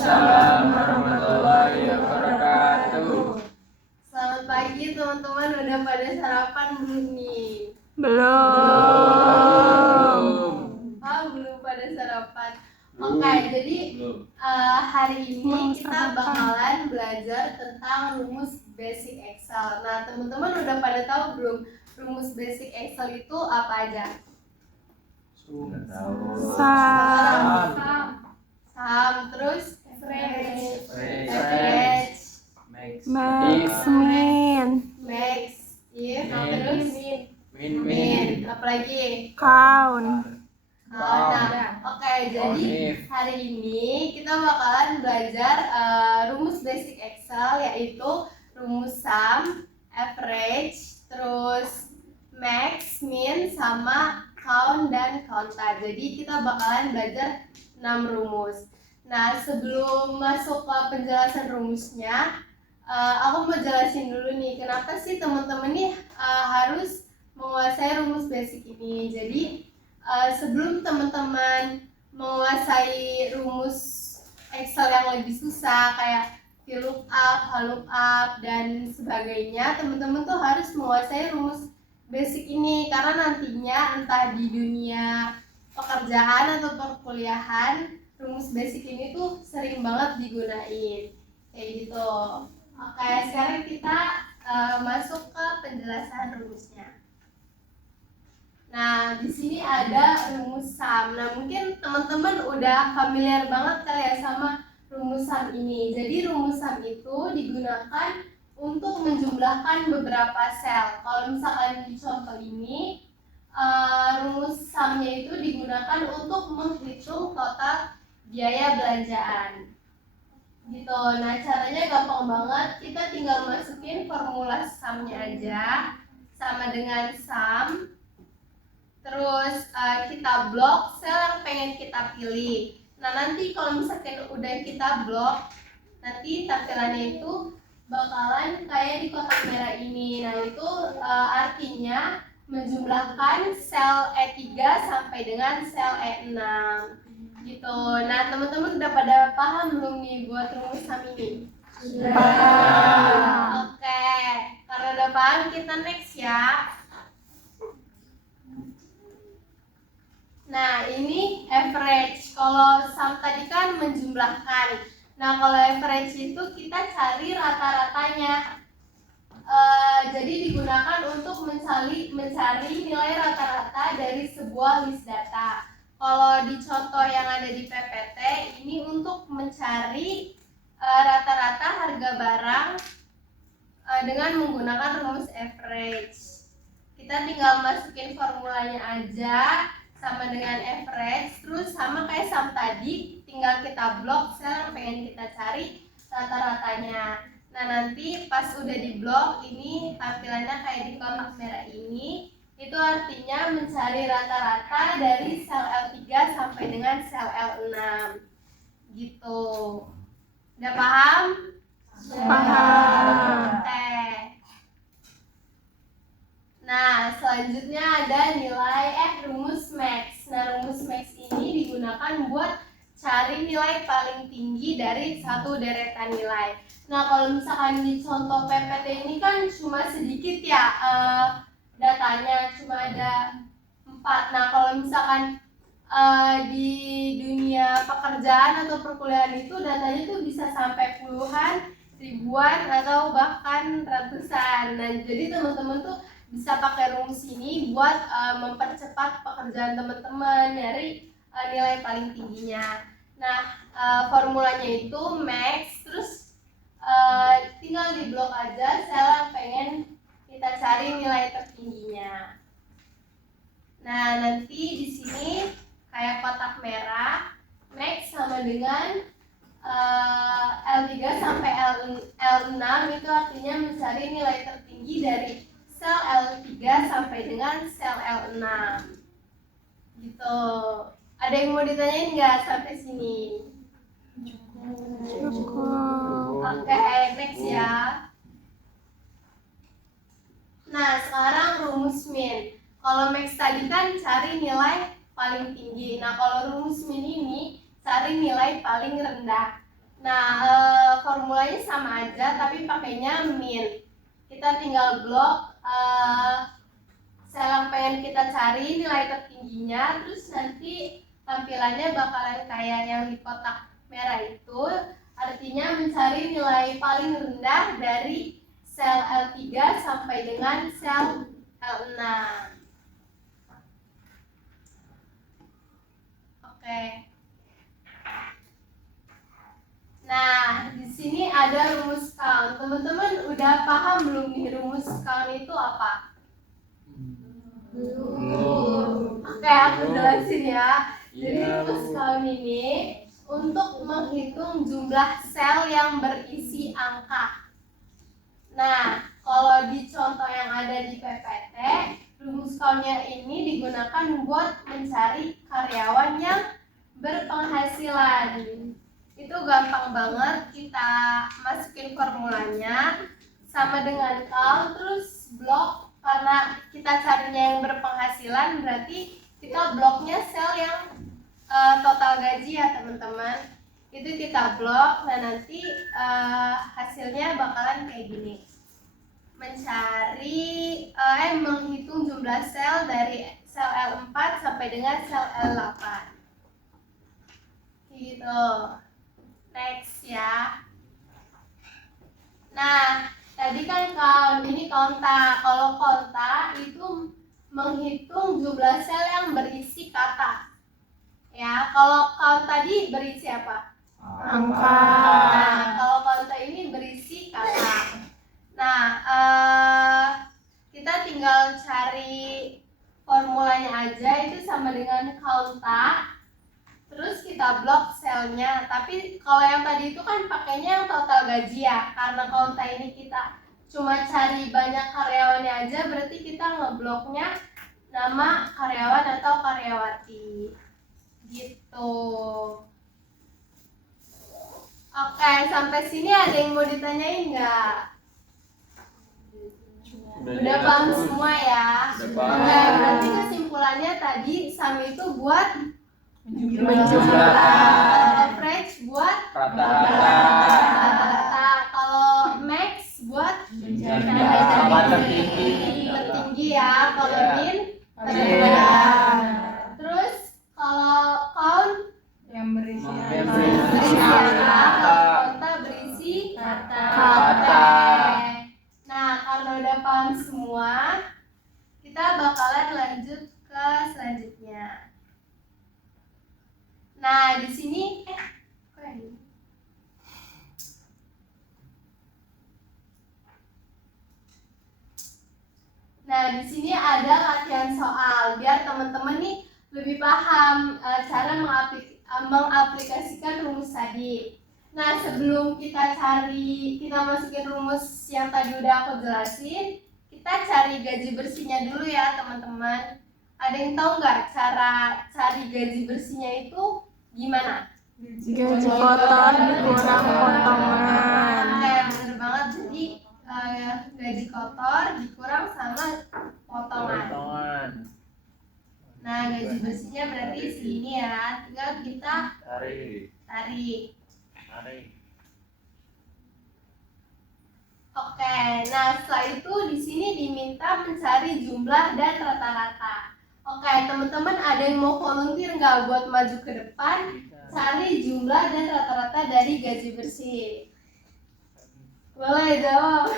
Waalaikumsalam warahmatullahi wabarakatuh. Selamat pagi teman-teman, udah pada sarapan belum nih? Belum. Belum pada sarapan. Oke, jadi hari ini kita bakalan belajar tentang rumus basic Excel. Nah, teman-teman udah pada tahu belum rumus basic Excel itu apa aja? Sum, terus average, Max, min, if, terus min, apalagi? count. Oke, jadi hari ini kita bakalan belajar rumus basic Excel, yaitu rumus sum, average, terus max, min, sama count dan counter. Jadi kita bakalan belajar 6 rumus. Nah, sebelum masuk ke penjelasan rumusnya, aku mau jelasin dulu nih kenapa sih teman-teman nih harus menguasai rumus basic ini. Jadi sebelum teman-teman menguasai rumus Excel yang lebih susah kayak VLOOKUP, HLOOKUP, dan sebagainya, teman-teman tuh harus menguasai rumus basic ini karena nantinya entah di dunia pekerjaan atau perkuliahan, rumus basic ini tuh sering banget digunain kayak gitu. Oke, sekarang kita masuk ke penjelasan rumusnya. Nah, di sini ada rumus sum. Nah, mungkin teman-teman udah familiar banget kali ya sama rumus sum ini. Jadi rumus sum itu digunakan untuk menjumlahkan beberapa sel. Kalau misalkan di contoh ini, rumus sumnya itu digunakan untuk menghitung total biaya belanjaan. Gitu. Nah, caranya gampang banget. Kita tinggal masukin formula sumnya aja, sama dengan sum. Terus kita blok sel yang pengen kita pilih. Nah, nanti kalau misalkan udah kita blok, nanti tampilannya itu bakalan kayak di kotak merah ini. Nah, itu artinya menjumlahkan sel E3 sampai dengan sel E6 gitu. Nah, teman-teman udah pada paham belum nih buat rumus sum ini? Paham. Oke, karena udah paham, kita next ya. Nah, ini average. Kalau sum tadi kan menjumlahkan. Nah, kalau average itu kita cari rata-ratanya. Jadi digunakan untuk mencari nilai rata-rata dari sebuah list data. Kalau di contoh yang ada di PPT, ini untuk mencari rata-rata harga barang dengan menggunakan rumus average. Kita tinggal masukin formulanya aja sama dengan average, terus sama kayak sum tadi, tinggal kita blok sel yang pengen kita cari rata-ratanya. Nah, nanti pas udah di blok ini tampilannya kayak di kotak merah ini, itu artinya mencari rata-rata dari sel L3 sampai dengan sel L6 gitu. Udah paham? Paham. Oke. Nah, selanjutnya ada nilai rumus max. Nah, rumus max ini digunakan buat cari nilai paling tinggi dari satu deretan nilai. Nah, kalau misalkan di contoh PPT ini kan cuma sedikit ya datanya, cuma ada 4. Nah, kalau misalkan di dunia pekerjaan atau perkuliahan itu datanya tuh bisa sampai puluhan, ribuan, atau bahkan ratusan. Nah, jadi teman-teman tuh bisa pakai rumus ini buat mempercepat pekerjaan teman-teman, nyari nilai paling tingginya. Nah, formulanya itu max, terus tinggal di blok aja sel yang pengen kita cari nilai tertingginya. Nah, nanti di sini kayak kotak merah, max sama dengan L3 sampai L6, itu artinya mencari nilai tertinggi dari sel L3 sampai dengan sel L6 gitu. Ada yang mau ditanyain nggak sampai sini? Cukup. Oke, next ya. Nah, sekarang rumus min. Kalau max tadi kan cari nilai paling tinggi. Nah, kalau rumus min ini cari nilai paling rendah. Nah, formulanya sama aja tapi pakainya min. Kita tinggal blok sel yang pengen kita cari nilai tertingginya, terus nanti tampilannya bakalan kayak yang di kotak merah itu, artinya mencari nilai paling rendah dari sel L3 sampai dengan sel L6. Oke. Nah, di sini ada rumus count. Teman-teman udah paham belum nih rumus count itu apa? Belum. Oke, aku jelasin ya. Jadi rumus count ini untuk menghitung jumlah sel yang berisi angka. Nah, kalau di contoh yang ada di PPT, rumus count-nya ini digunakan buat mencari karyawan yang berpenghasilan. Itu gampang banget, kita masukin formulanya sama dengan count, terus blok, karena kita carinya yang berpenghasilan berarti kita bloknya sel yang total gaji ya teman-teman. Itu kita blok, nah nanti hasilnya bakalan kayak gini. Menghitung jumlah sel dari sel L4 sampai dengan sel L8 gitu. Next ya. Nah, tadi kan count, ini konta. Kalau konta itu menghitung jumlah sel yang berisi kata. Ya, kalau count tadi berisi apa? Angka. Nah, kalau konta ini berisi kata. Nah, kita tinggal cari formulanya aja, itu sama dengan konta. Terus kita blok selnya, tapi kalau yang tadi itu kan pakainya yang total gaji ya, karena konta ini kita cuma cari banyak karyawannya aja, berarti kita ngebloknya nama karyawan atau karyawati gitu. Oke, sampai sini ada yang mau ditanyain nggak? Udah paham semua ya? Udah paham. Oke, berarti kesimpulannya tadi sum itu buat Menjumlah. Average buat Rata-rata. rata-rata. Kalau max buat Sama tertinggi. tertinggi ya. Kalau Ya. min Min. terendah. Terus kalau count Yang berisi Yang berisi angka. angka. Kalau konta berisi kata. Kata. Nah, karena udah paham semua, kita bakalan lanjut ke selanjutnya. Nah, di sini kok yang ini? Nah, di sini ada latihan soal biar teman-teman nih lebih paham cara mengaplikasikan rumus tadi. Nah, sebelum kita masukin rumus yang tadi udah aku jelasin, kita cari gaji bersihnya dulu ya, teman-teman. Ada yang tahu nggak cara cari gaji bersihnya itu gimana? Gaji kotor dikurang potongan. Oke, bener banget. Jadi gaji kotor dikurang sama potongan. Nah, gaji bersihnya berarti segini ya. Tinggal kita tarik. Oke, nah setelah itu di sini diminta mencari jumlah dan rata-rata. Oke, teman-teman ada yang mau volunteer nggak buat maju ke depan? Cari jumlah dan rata-rata dari gaji bersih. Boleh jawab.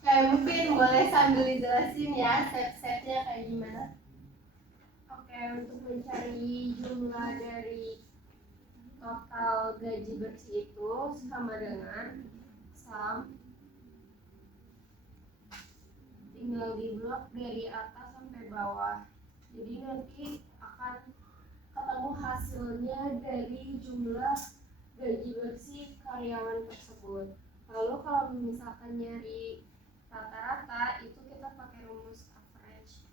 Oke, mungkin boleh sambil dijelasin ya step-stepnya kayak gimana. Oke, untuk mencari jumlah dari total gaji bersih itu sama dengan sum, tinggal di blok dari atas sampai bawah. Jadi nanti akan ketemu hasilnya dari jumlah gaji bersih karyawan tersebut. Lalu kalau misalkan nyari rata-rata itu kita pakai rumus average.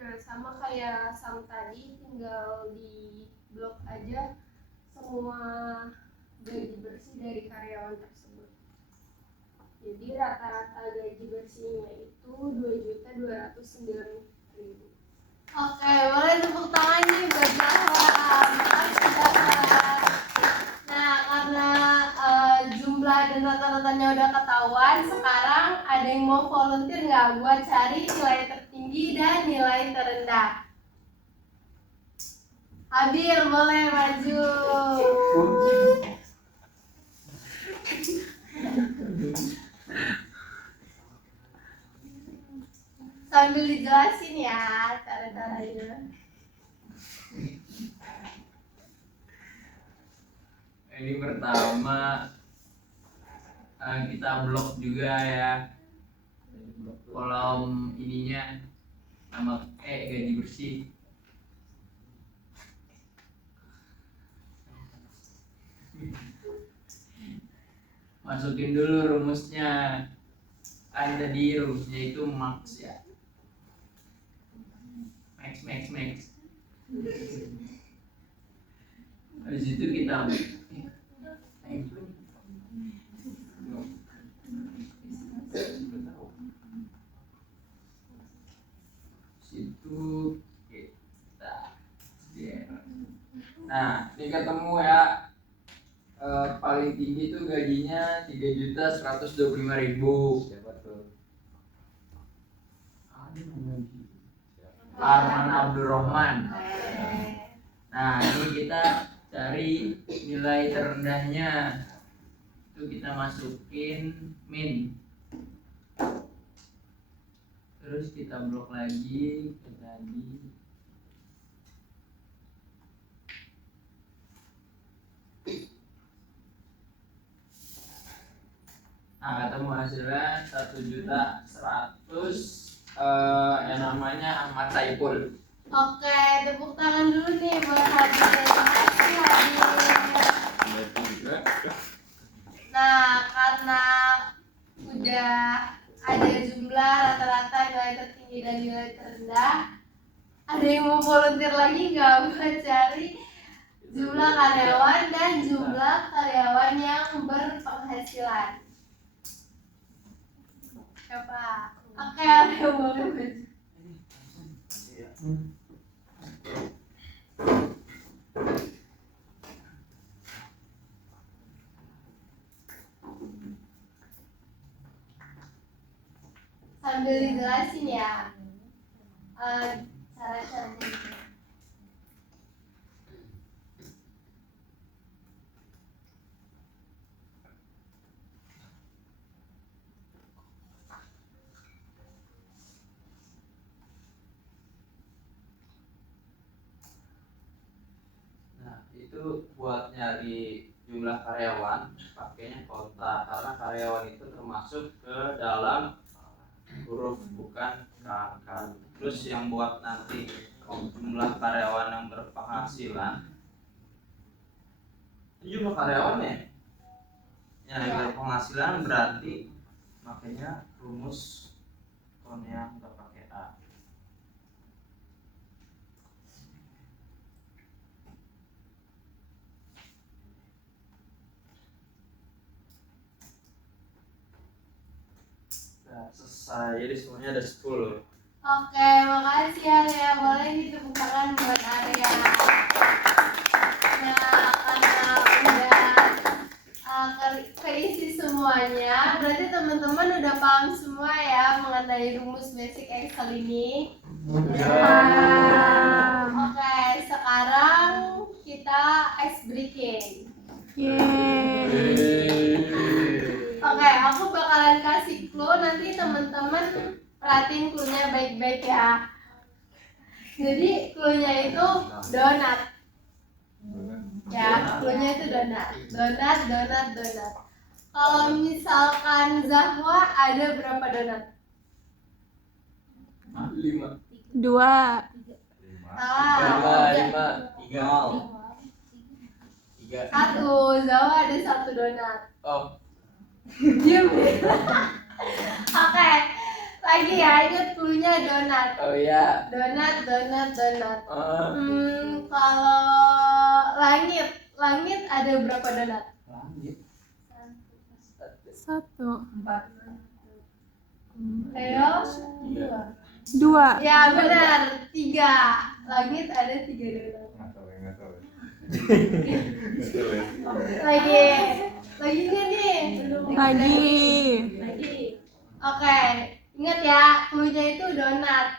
Nah, sama kayak Sam tadi, tinggal di blok aja semua gaji bersih dari karyawan tersebut. Jadi rata-rata gaji bersihnya itu 2.209.000. Oke, boleh tepuk tangan nih buat Zahra. Makasih Zahra. Nah, karena jumlah dan rata-ratanya udah ketahuan, sekarang ada yang mau volunteer nggak buat cari nilai tertinggi dan nilai terendah? Abil, boleh maju. Sambil dijelasin ya cara-caranya. Ini pertama kita blok juga ya kolom ininya nama gaji bersih. Masukin dulu rumusnya. Ada di rumusnya itu max ya. Max. Habis itu kita situ kita nah ini ketemu ya, paling tinggi tuh gajinya 3.125.000. Siapa tuh? Arman Abdurrahman. Nah ini kita cari nilai terendahnya, itu kita masukin min, terus kita blok lagi ke tadi. Nah ketemu hasilnya 1.100.000, yang namanya Ahmad Saipul. Oke, tepuk tangan dulu nih buat Habil. Makasih Habil. Nah, karena udah ada jumlah rata-rata nilai tertinggi dan nilai terendah, ada yang mau volunteer lagi nggak buat cari jumlah karyawan dan jumlah karyawan yang berpenghasilan? Siapa? Oke, ada yang boleh maju. Sambil dijelasin ya cara-caranya. Nah itu buat nyari jumlah karyawan pakainya kota, karena karyawan itu termasuk ke dalam huruf bukan angka. Terus yang buat nanti jumlah karyawan yang berpenghasilan, jumlah karyawan ya yang berpenghasilan berarti makanya rumus kon yang nggak pakai A. Nah, selesai, jadi semuanya ada 10. Oke, makasih Arya. Boleh ditepuk tangan buat Arya. Nah, karena udah keisi semuanya, berarti teman-teman udah paham semua ya mengenai rumus basic Excel ini. Oke, sekarang kita ice breaking. Oke, aku bakalan kasih clue, nanti teman-teman perhatiin clue-nya baik-baik ya. Jadi clue-nya itu donat. Ya, clue-nya itu donat. Donat. Kalau misalkan Zahwa ada berapa donat? 5. 2. Salah. 3. 1. Zahwa ada 1 donat. Oh, Diam deh. Oke, Lagi ya, ingat cluenya donat. Oh iya. Donat. Oh, Kalau langit ada berapa donat? langit. Satu. Ayo. Iya. Dua. Ya benar, 3. Langit ada 3 donat. Lagi nggak nih? Lagi. Oke, ingat ya, cluenya itu donat.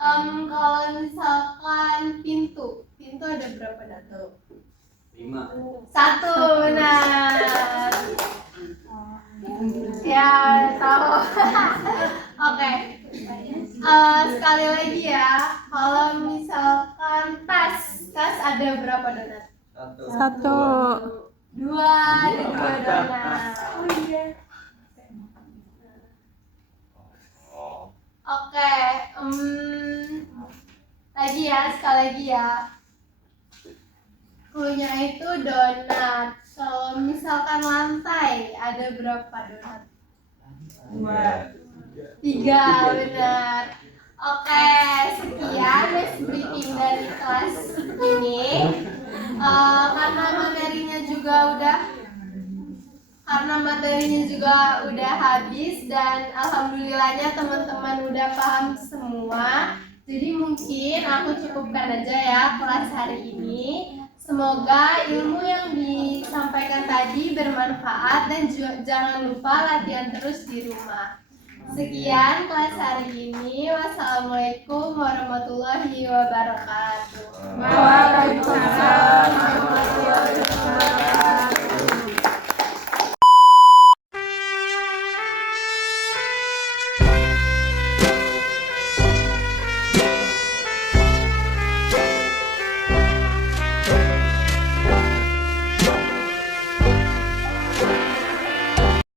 Kalau misalkan pintu ada berapa donat? 5. 1, benar. Ya, tahu. Oke. Sekali lagi ya, kalau misalkan tas ada berapa donat? Satu. 2 ada 2 donat. Oke, lagi ya, sekali lagi ya. Cluenya itu donat. Kalau misalkan lantai ada berapa donat? 3, benar. Oke, sekian best briefing dari kelas ini. Karena materinya juga udah habis dan alhamdulillahnya teman-teman udah paham semua. Jadi mungkin aku cukupkan aja ya kelas hari ini. Semoga ilmu yang disampaikan tadi bermanfaat dan jangan lupa latihan terus di rumah. Sekian kelas hari ini. Wassalamualaikum warahmatullahi wabarakatuh. Waalaikumsalam warahmatullahi wabarakatuh.